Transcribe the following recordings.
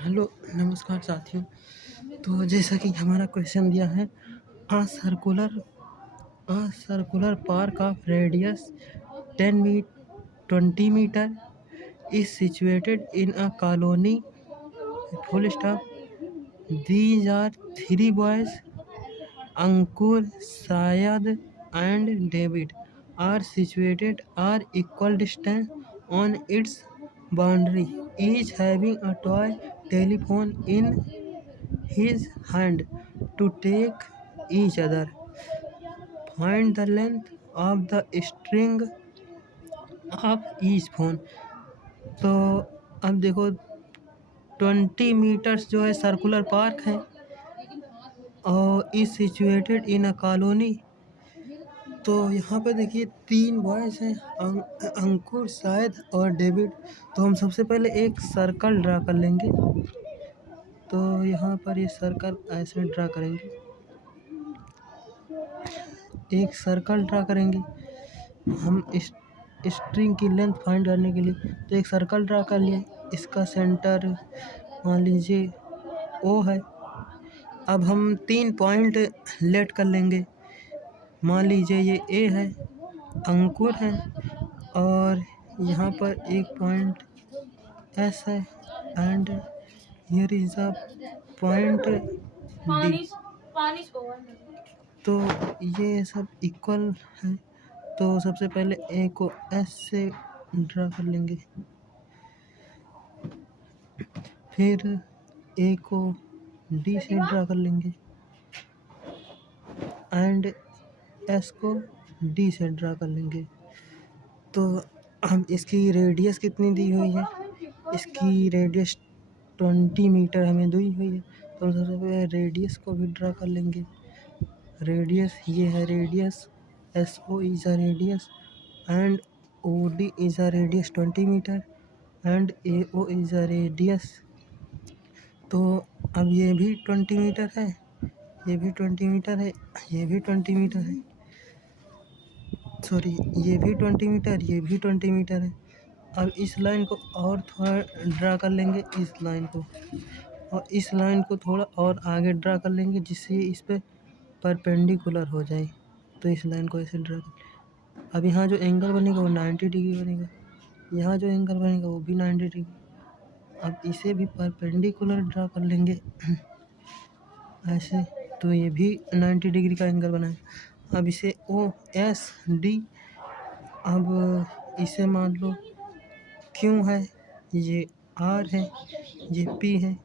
Hello, नमस्कार साथियों। तो जैसा कि हमारा क्वेश्चन दिया है, a circular a circular park of radius 10 m 20 metre is situated in a colony full stop. These are three boys, Ankur, Syed and David are situated are equal distance on its boundary, each having a toy telephone in his hand to take each other. Find the length of the string of each phone. तो अब देखो 20 metres जो है circular park है और is situated in a colony. तो यहाँ पे देखिए तीन बॉयज हैं, अंकुर, शायद और डेविड। तो हम सबसे पहले एक सर्कल ड्रा कर लेंगे। तो यहाँ पर ये सर्कल ऐसे ड्रा करेंगे, एक सर्कल ड्रा करेंगे हम इस स्ट्रिंग की लेंथ फाइंड करने के लिए। तो एक सर्कल ड्रा कर लिए, इसका सेंटर मान लीजिए ओ है। अब हम 3 पॉइंट लेट कर लेंगे, मान लीजिए ये ए है, अंकुर है और यहाँ पर एक पॉइंट एस है and here is a point D. तो ये सब इक्वल है। तो सबसे पहले ए को एस से ड्रा कर लेंगे, फिर ए को डी से ड्रा कर लेंगे एंड एस को डी से ड्रा कर लेंगे। तो हम इसकी रेडियस कितनी दी हुई है, इसकी रेडियस 20 मीटर हमें दी हुई है। तो हम सबसे पहले रेडियस को भी ड्रा कर लेंगे। रेडियस ये है, radius S O is a radius and O D is a radius 20 metre and A O is a radius. तो अब ये भी 20 मीटर है, ये भी 20 मीटर है, ये भी 20 मीटर है, सॉरी ये भी 20 मीटर, ये भी 20 मीटर है। अब इस लाइन को और थोड़ा ड्रा कर लेंगे, इस लाइन को, और इस लाइन को थोड़ा और आगे ड्रा कर लेंगे जिससे इस पे परपेंडिकुलर हो जाए। तो इस लाइन को ऐसे ड्रा कर, अब यहाँ जो एंगल बनेगा वो 90 डिग्री बनेगा, यहाँ जो एंगल बनेगा वो भी 90 डिग्री। अब इसे भी परपेंडिकुलर ड्रा कर लेंगे ऐसे, तो ये भी 90 डिग्री का एंगल बना है। अब इसे ओ एस डी, अब इसे मान लो क्यू है, ये आर है, ये पी है।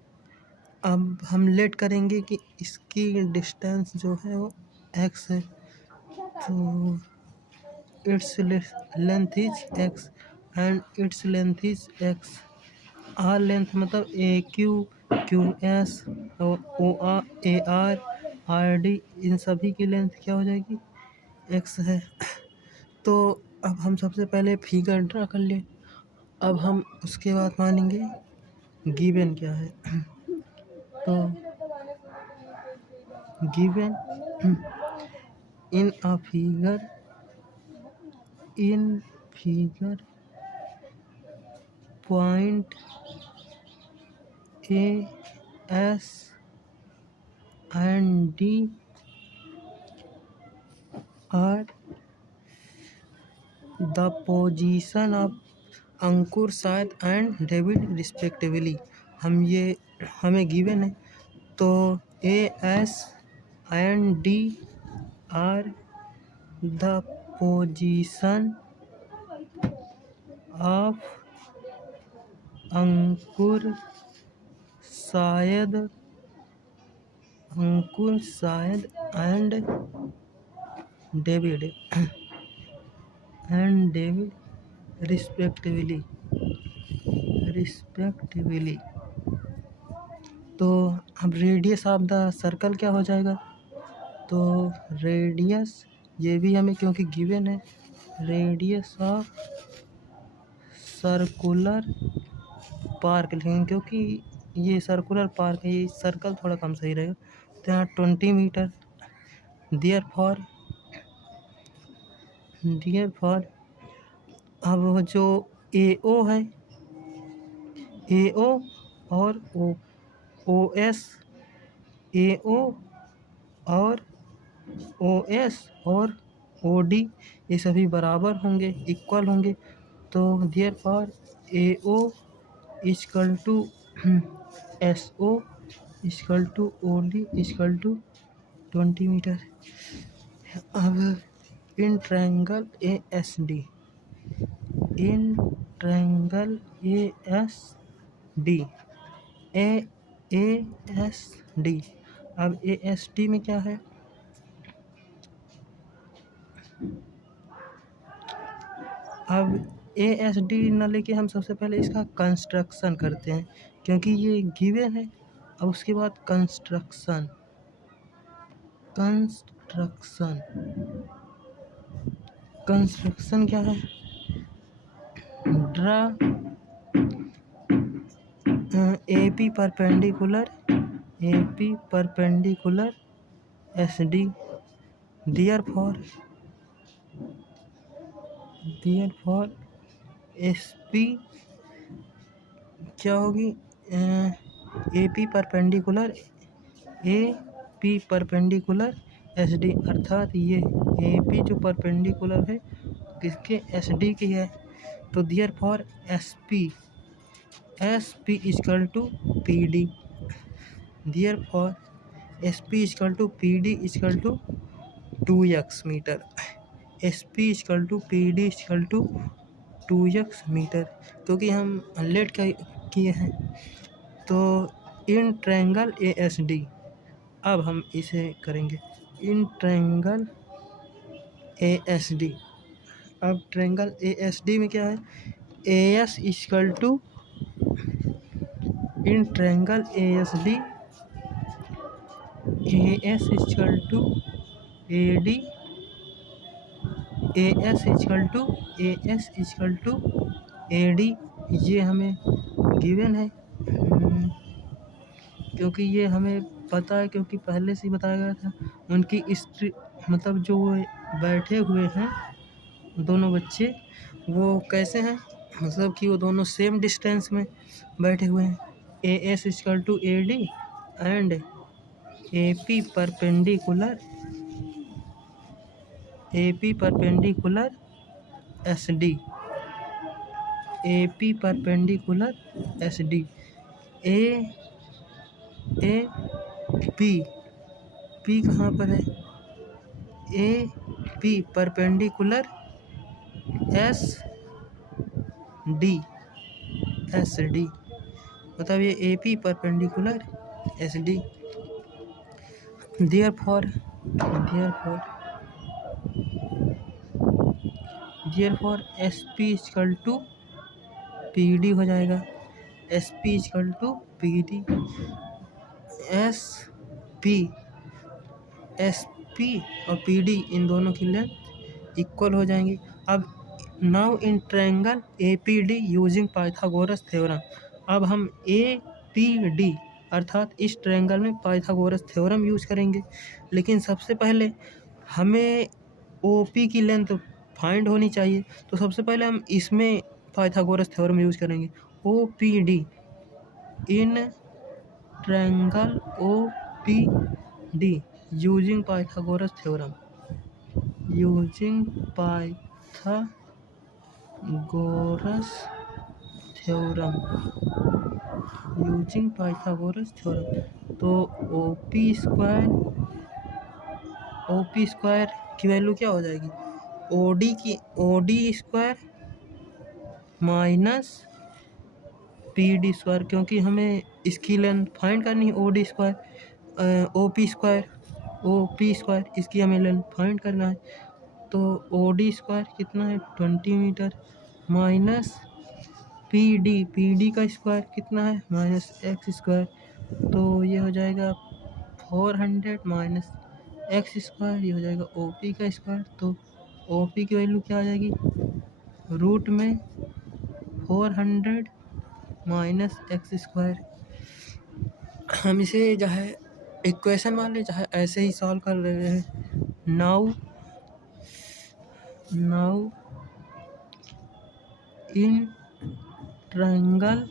अब हम लेट करेंगे कि इसकी डिस्टेंस जो है वो एक्स है, तो its length is X and its length is X. R length मतलब A Q, Q S, O R, A R, R D, इन सभी की लेंथ क्या हो जाएगी, एक्स है। तो अब हम सबसे पहले फिगर ड्रा कर लें, अब हम उसके बाद मानेंगे गिवन क्या है। तो given in a figure, in figure point A S and D are the position of Ankur, Syed and David respectively. हमें गिवन है, तो A S and D are the position of Ankur, Syed and David respectively. तो अब radius of the circle क्या हो जाएगा, तो radius ये भी हमें क्योंकि गिवन है, रेडियस ऑफ सर्कुलर पार्क लिखेंगे क्योंकि ये सर्कुलर पार्क है, ये सर्कल थोड़ा कम सही रहेगा। तो यहाँ 20 मीटर, देयर फॉर अब जो ए ओ है, ए ओ और OS, AO और OS और OD ये सभी बराबर होंगे, इक्वल होंगे। तो therefore AO equal to SO equal to OD equal to 20 metre. अब in triangle ASD, in triangle ASD, ASD। अब ASD में क्या है? अब ASD न लेके हम सबसे पहले इसका कंस्ट्रक्शन करते हैं, क्योंकि ये गिवन है। अब उसके बाद कंस्ट्रक्शन क्या है? Draw AP perpendicular SD, therefore SP क्या होगी? AP परपेंडिकुलर SD, अर्थात ये AP जो परपेंडिकुलर है किसके? SD की है। तो therefore SP equal to PD, therefore SP equal to PD equal to 2x metre, SP equal to PD equal to 2x metre, क्योंकि हम लेट किए हैं। तो इन ट्रायंगल ASD, अब हम इसे करेंगे इन ट्रायंगल ASD। अब ट्रायंगल ASD में क्या है? AS equal to, in triangle ASD AS equal to AD, AS equal to AD, ये हमें गिवन है। क्योंकि ये हमें पता है, क्योंकि पहले से ही बताया गया था। उनकी मतलब जो बैठे हुए हैं दोनों बच्चे, वो कैसे हैं? मतलब कि वो दोनों सेम डिस्टेंस में बैठे हुए हैं। AS equal to AD and AP perpendicular SD, AP perpendicular SD, P कहाँ पर है? AP परपेंडिकुलर SD, मतलब ये AP perpendicular SD। Therefore SP equal to PD हो जाएगा। SP equal to PD, SP और PD इन दोनों की लेंथ इक्वल हो जाएंगी। अब now in triangle APD using Pythagoras theorem, अब हम APD अर्थात इस ट्रायंगल में पाइथागोरस थ्योरम यूज करेंगे। लेकिन सबसे पहले हमें OP की लेंथ फाइंड होनी चाहिए, तो सबसे पहले हम इसमें पाइथागोरस थ्योरम यूज करेंगे। OPD, in triangle OPD using Pythagoras theorem, तो OP स्क्वायर की वैल्यू क्या हो जाएगी? OD square minus PD square, क्योंकि हमें इसकी लेंथ फाइंड करनी है। OP स्क्वायर इसकी हमें लेंथ फाइंड करना है। तो OD स्क्वायर कितना है? 20 मीटर माइनस PD का स्क्वायर कितना है? -x स्क्वायर, तो ये हो जाएगा 400 माइनस x स्क्वायर, ये हो जाएगा OP का स्क्वायर। तो OP की वैल्यू क्या आ जाएगी? रूट में 400 माइनस x स्क्वायर। हम इसे जो है इक्वेशन मान ले, चाहे ऐसे ही सॉल्व कर रहे हैं। Now in triangle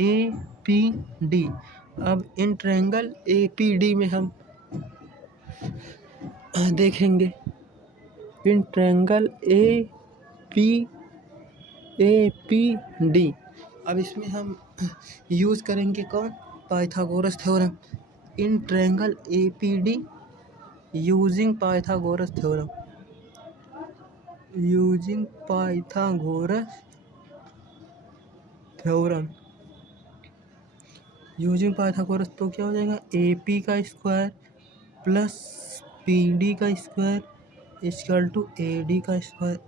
A P D. अब in triangle A P D में हम देखेंगे in triangle A P D. अब इसमें हम यूज़ करेंगे कौन, Pythagoras theorem. In triangle A P D using Pythagoras theorem, using Pythagoras theorem, using Pythagoras. तो क्या हो जाएगा, ए पी का स्क्वायर प्लस पी डी का square equal to A D का स्क्वायर।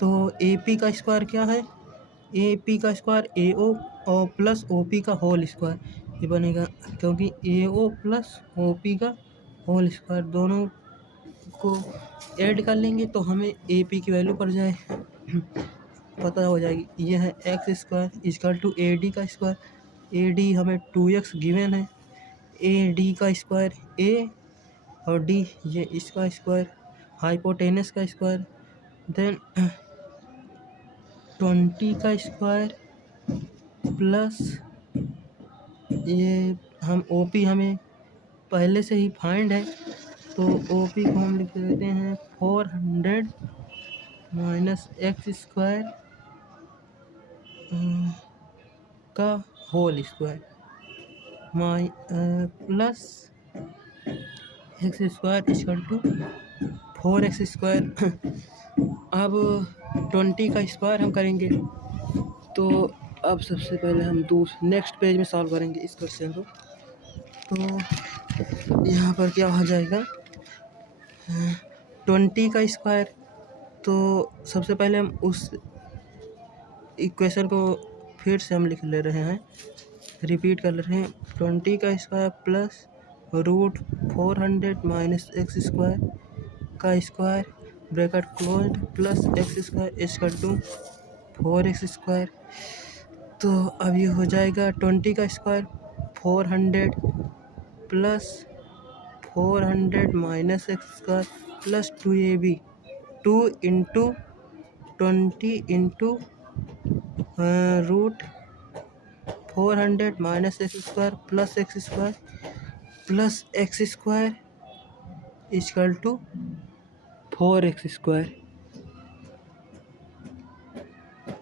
तो ए पी का स्क्वायर क्या है, ए पी का स्क्वायर ए ओ और प्लस ओ पी का होल स्क्वायर ये बनेगा, क्योंकि ए ओ प्लस ओ पी का होल स्क्वायर दोनों को ऐड कर लेंगे तो हमें ए पी की वैल्यू पड़ जाए पता हो जाएगी। ये है x square equal to A D का स्क्वायर। ए डी हमें 2x गिवन है, ए डी का स्क्वायर ए और डी ये इसका स्क्वायर, हाइपोटेनस का स्क्वायर, देन 20 का स्क्वायर प्लस ये हम ओ पी हमें पहले से ही फाइंड है तो ओ पी को हम लिख देते हैं 400 माइनस एक्स स्क्वायर का whole square plus x square equal to 4x square. अब 20 का स्क्वायर हम करेंगे तो अब सबसे पहले हम नेक्स्ट पेज में सॉल्व करेंगे इस क्वेश्चन को। तो यहाँ पर क्या हो जाएगा, 20 का स्क्वायर। तो सबसे पहले हम उस इक्वेशन को फिर से हम लिख ले रहे हैं, रिपीट कर ले रहे हैं। 20 का square plus root 400 minus x square का square bracket closed plus x square equal to 4x square. तो अब ये हो जाएगा 20 का square 400 plus 400 minus x square plus 2ab 2 into 20 into root 400 minus x square plus x square equal to 4x square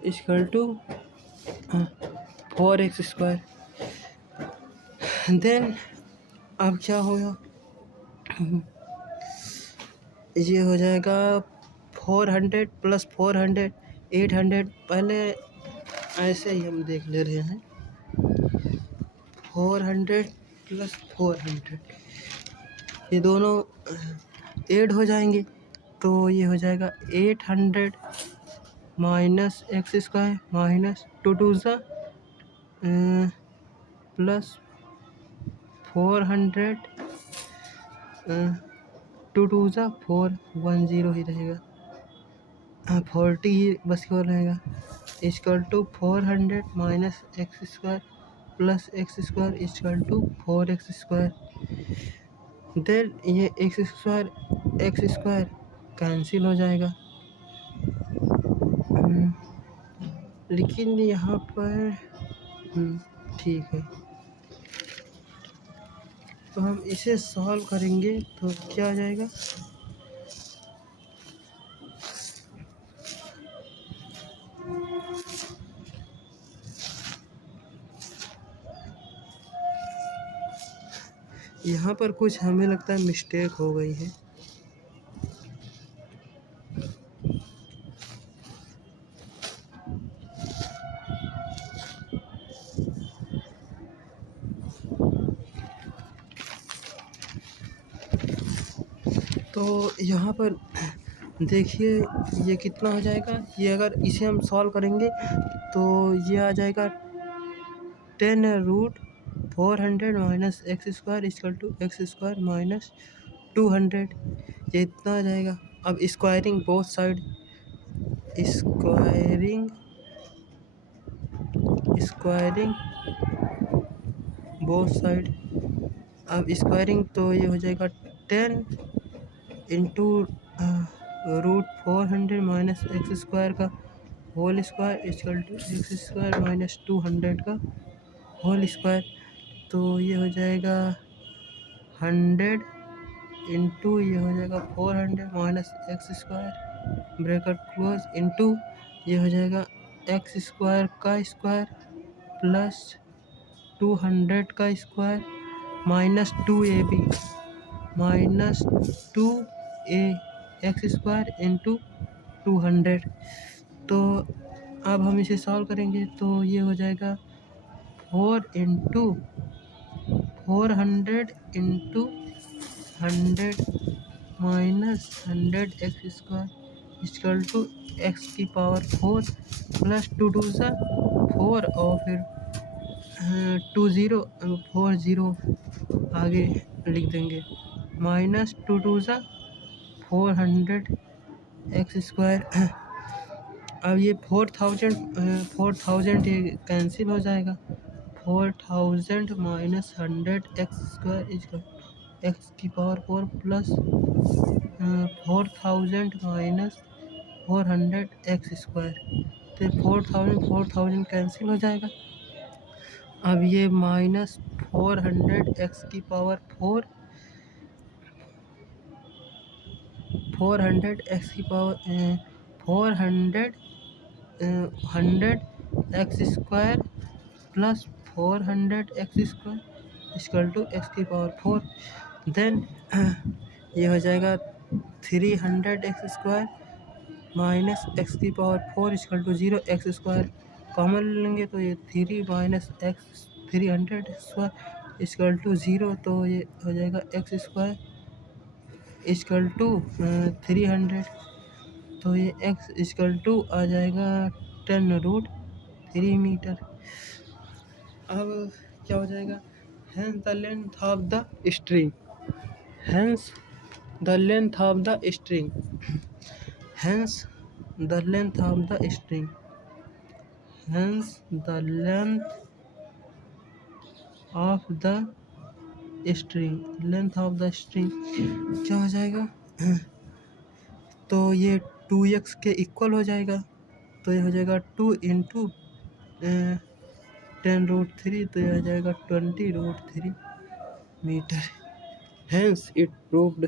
equal to 4x square. Then अब क्या होगा, ये हो जाएगा 400 प्लस 400 800। पहले ऐसे ही हम देख ले रहे हैं, 400 प्लस 400 ये दोनों ऐड हो जाएंगे तो ये हो जाएगा 800 माइनस एक्स स्क्वायर माइनस 2 टू ज़ा प्लस 400 2 टू ज़ा 410 ही रहेगा, 40 ही बस क्यों रहेगा equal to 400 minus x square plus x square equal to 4x square. Then ये एक्स स्क्वायर कैंसिल हो जाएगा। लेकिन यहाँ पर ठीक है, तो हम इसे सॉल्व करेंगे तो क्या आ जाएगा, यहाँ पर कुछ हमें लगता है मिस्टेक हो गई है। तो यहाँ पर देखिए ये कितना हो जाएगा, ये अगर इसे हम सॉल्व करेंगे तो ये आ जाएगा 10 root 400 minus x square equal to x square minus 200, ये इतना आ जाएगा। अब squaring both side, squaring both side. अब स्क्वायरिंग तो ये हो जाएगा 10 into root 400 minus x square का whole square equal to x square minus 200 का होल स्क्वायर। तो ये हो जाएगा 100 इंटू ये हो जाएगा 400 minus x square bracket close into ये हो जाएगा एक्स स्क्वायर का स्क्वायर प्लस 200 का square minus 2ab minus 2a x square into 200। तो अब हम इसे सॉल्व करेंगे तो ये हो जाएगा 400 into 100 minus 100 x square equal to x की पावर 4 प्लस 2 सा 4 और फिर 40 आगे लिख देंगे माइनस 2 सा 400 एक्स स्क्वायर। अब ये 4000 ये कैंसिल हो जाएगा 4000 minus 100 x square equal x की power 4 plus 4000 minus 400 x square. तो 4000 कैंसिल हो जाएगा। अब ये माइनस 400 एक्स की पावर 400 एक्स की power 400 100 x square plus 400 x square equal to x की पावर 4। देन ये हो जाएगा 300 एक्स स्क्वायर माइनस एक्स की power 4 equal to 0 x square common ले लेंगे तो ये 3 minus x 300 square equal to 0। तो ये हो जाएगा एक्स स्क्वायर इक्वल टू 300। तो ये एक्स इक्वल टू आ जाएगा 10√3 मीटर। अब क्या हो जाएगा hence the length of the string hence the length of the string hence the length of the string hence the length of the string क्या हो जाएगा तो ये 2x के इक्वल हो जाएगा। तो ये हो जाएगा 2 इंटू 10√3 तो ये हो जाएगा 20√3 मीटर। Hence it proved